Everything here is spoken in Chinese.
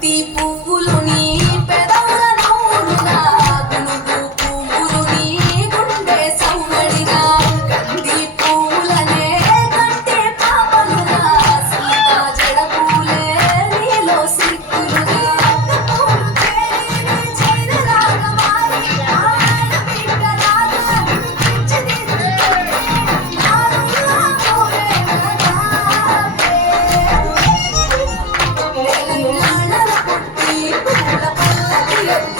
地步。Yeah.